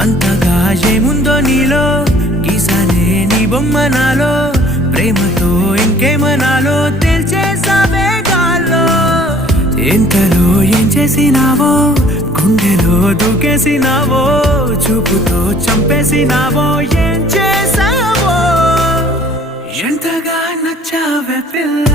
అంతగా ఏముందో నీలో గీసానే నీ బొమ్మ నాలో ప్రేమతో ఇంకేమనాలో తెలిచేసావే గాల్లో ఎంతలో ఏం చేసినావో గుండెలో దూకేసినావో చూపుతో చంపేసినావో ఏం చేసావో ఎంతగా నచ్చావే పిల్ల